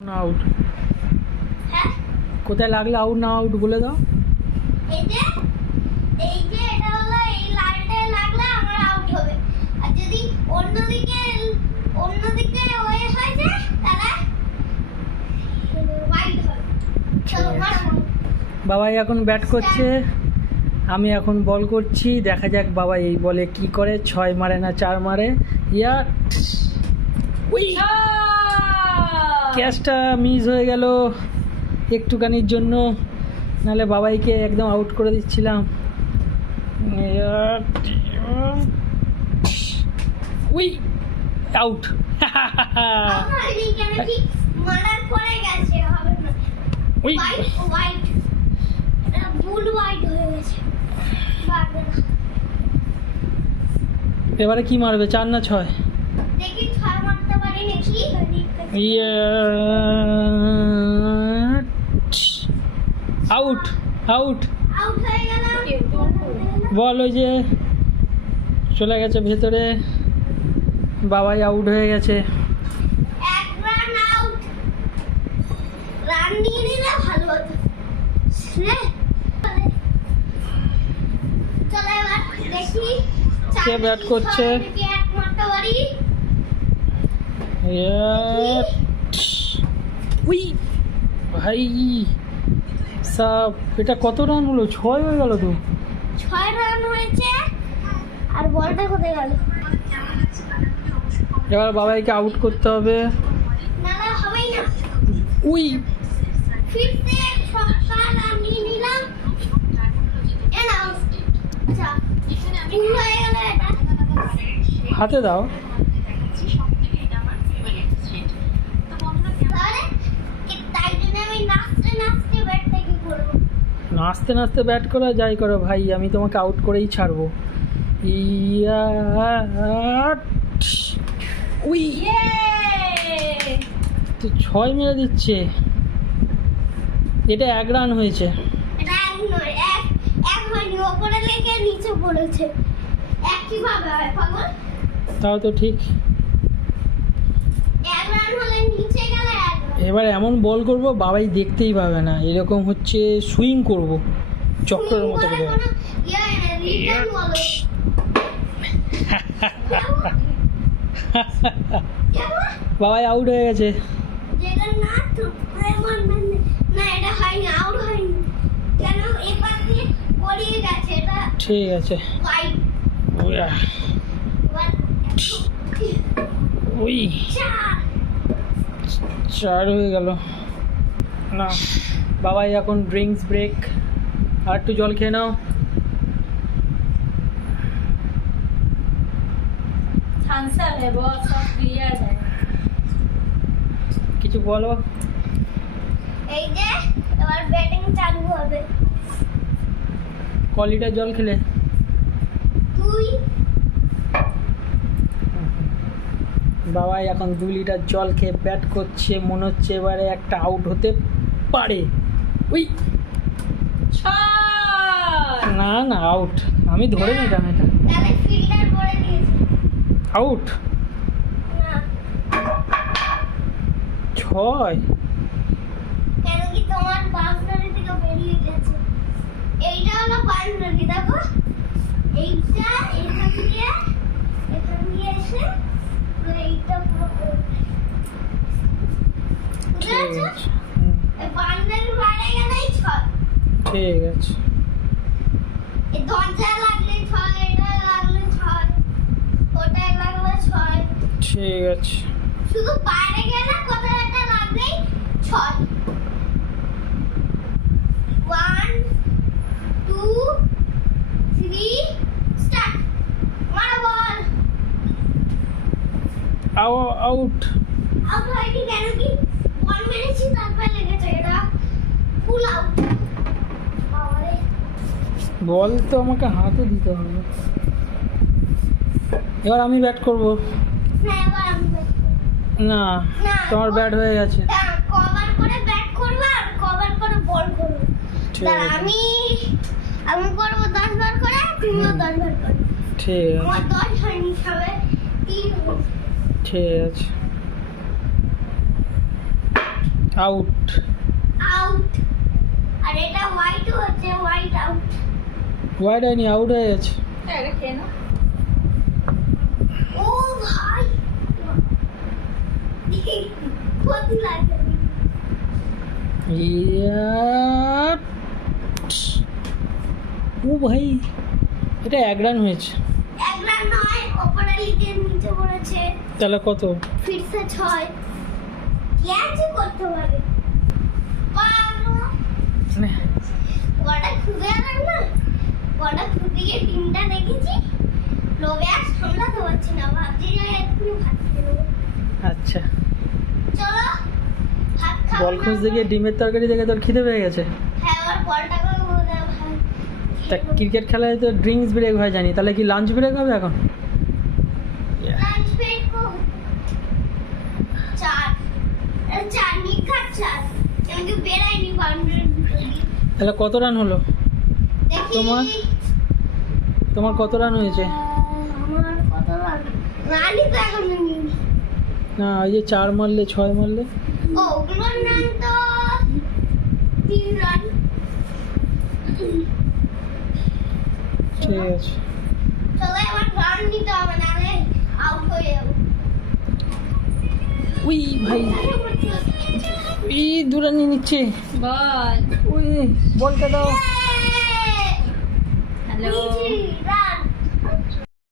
না আউট হ্যাঁ? কোথায় লাগলে আউট না আউট বলে দাও। এই যে এই যে এটা হলো এই লাইনটা লাগলে আমার আউট হবে। আর যদি অন্যদিকে অন্যদিকে ওয়ে হয়ে যায় তাহলে হোয়াইট হবে। চলো ঠিক আছে। মারো। বাবাই এখন ব্যাট করছে। আমি এখন বল করছি। দেখা যাক বাবা এই বলে কি করে। ছয় মারে না চার মারে। Yeah we. ক্যাচটা মিস হয়ে গেল একটুখানির জন্য। নাহলে বাবাইকে একদম আউট করে দিচ্ছিলাম। উই আউট উই। এবারে কি মারবে? চার না ছয় দেখি ছয় মারতে পারি নাকি আউট আউট আউট বল ওই যে চলে গেছে ভেতরে। বাবাই আউট হয়ে গেছে। এক রান আউট উই ভাই সাপ এটা কত রান হলো? ছয় হয়ে গেল তো। ছয় রান হয়েছে আর বলটা কোথায় গেল? এবার বাবাইকে আউট করতে হবে। না না হবেই না। উই! ফিরতে নিলাম। হাতে দাও তাহলে এ- তাই জন্য আমি নাচতে নাচতে ব্যাট করো যাই করো ভাই আমি তোমাকে আউট করেই ছাড়বো। ইয়া উই। তো ছয় মেরে দিচ্ছে। এটা এক রান হয়েছে। হয় তাও তো ঠিক। এক রান হলে নিচে গেলে। এবার এমন বল করব বাবাই দেখতেই পাবে না। এরকম হচ্ছে সুইং করব চক্রের মতো করে। ইয়ে বলো। কেমন? বাবাই আউট হয়ে গেছে। মানে ঠিক আছে। উই চার হয়ে গেল। না বাবাই এখন ড্রিঙ্কস ব্রেক আর একটু জল খেয়ে নাও। কিছু বলো। এই যে ব্যাটিং চালু হবে। লিটার জল খেলে। বাবাই এখন দু লিটার জল খেয়ে ব্যাট করছে মনে হচ্ছে এবারে একটা আউট হতে পারে। উই! না না আউট আমি ধরে নিতাম এটা। তাহলে ফিল্ডার করে দিয়েছে। আউট ছয়? কেন কি তোমার বাউন্ডারি থেকে বেরিয়ে গেছে? এইটা হলো বাউন্ডারি দেখো। এইটা এখান দিয়ে এখান দিয়ে এসে ঠিক আছে ঠিক আছে শুধু বাইরে গেলে কোথাও একটা লাগলেই ছয় ওয়ান টু থ্রি স্টার্ট মারো বল আও আউট বল তো আমাকে হাতে দিতে হবে। এবার আমি ব্যাট করব। না তোমার ব্যাট হয়ে গেছে। কভার করে ব্যাট করব আর কভার করে বল করব। ঠিক দাঁড়া, আছে। আমি আমি করব দশ বার করে তুমিও দশ বার করে। ঠিক আছে। হয়নি সবে। ঠিক আছে। আউট আউট আর এটা হোয়াইট হচ্ছে হোয়াইট আউট ওয়াইড হয়নি আউট হয়ে গেছে। এটা কেন ভাই। ইয়া ও ভাই এটা এক রান হয়েছে এক রান নয় ওপরে লিগের নিচে পড়েছে তাহলে কত? ফিরছে ছয়। ক্যাচ করতে পারে পারো মানে? কটা খুদে আনার না। কটা খুদিয়ে টিমটা দেখেছি। লোভে আর সামলাতে পারছি না। ভাবছি যে এক্ষুনি ভাত খেয়ে নেব। আচ্ছা। চলো বল খুঁজতে গিয়ে ডিমের তরকারি দেখে তোর খিদে পেয়ে গেছে? হ্যাঁ আবার বলটা তা ক্রিকেট খেলায় তো ড্রিঙ্কস ব্রেক হয় জানি। তাহলে কি লাঞ্চ ব্রেক হবে এখন লাঞ্চ ব্রেক কো চার এ, চার নিখাত চার আমাকে বেড়াইনি বাউন্ডারি তাহলে কত রান হলো? তোমার? তোমার কত রান হয়েছে? না ওই যে চার মারলে ছয় মারলে? ঠিক আছে। উই ভাই। এই দুরানি নিচ্ছে। বল। বলটা দাও। হ্যালো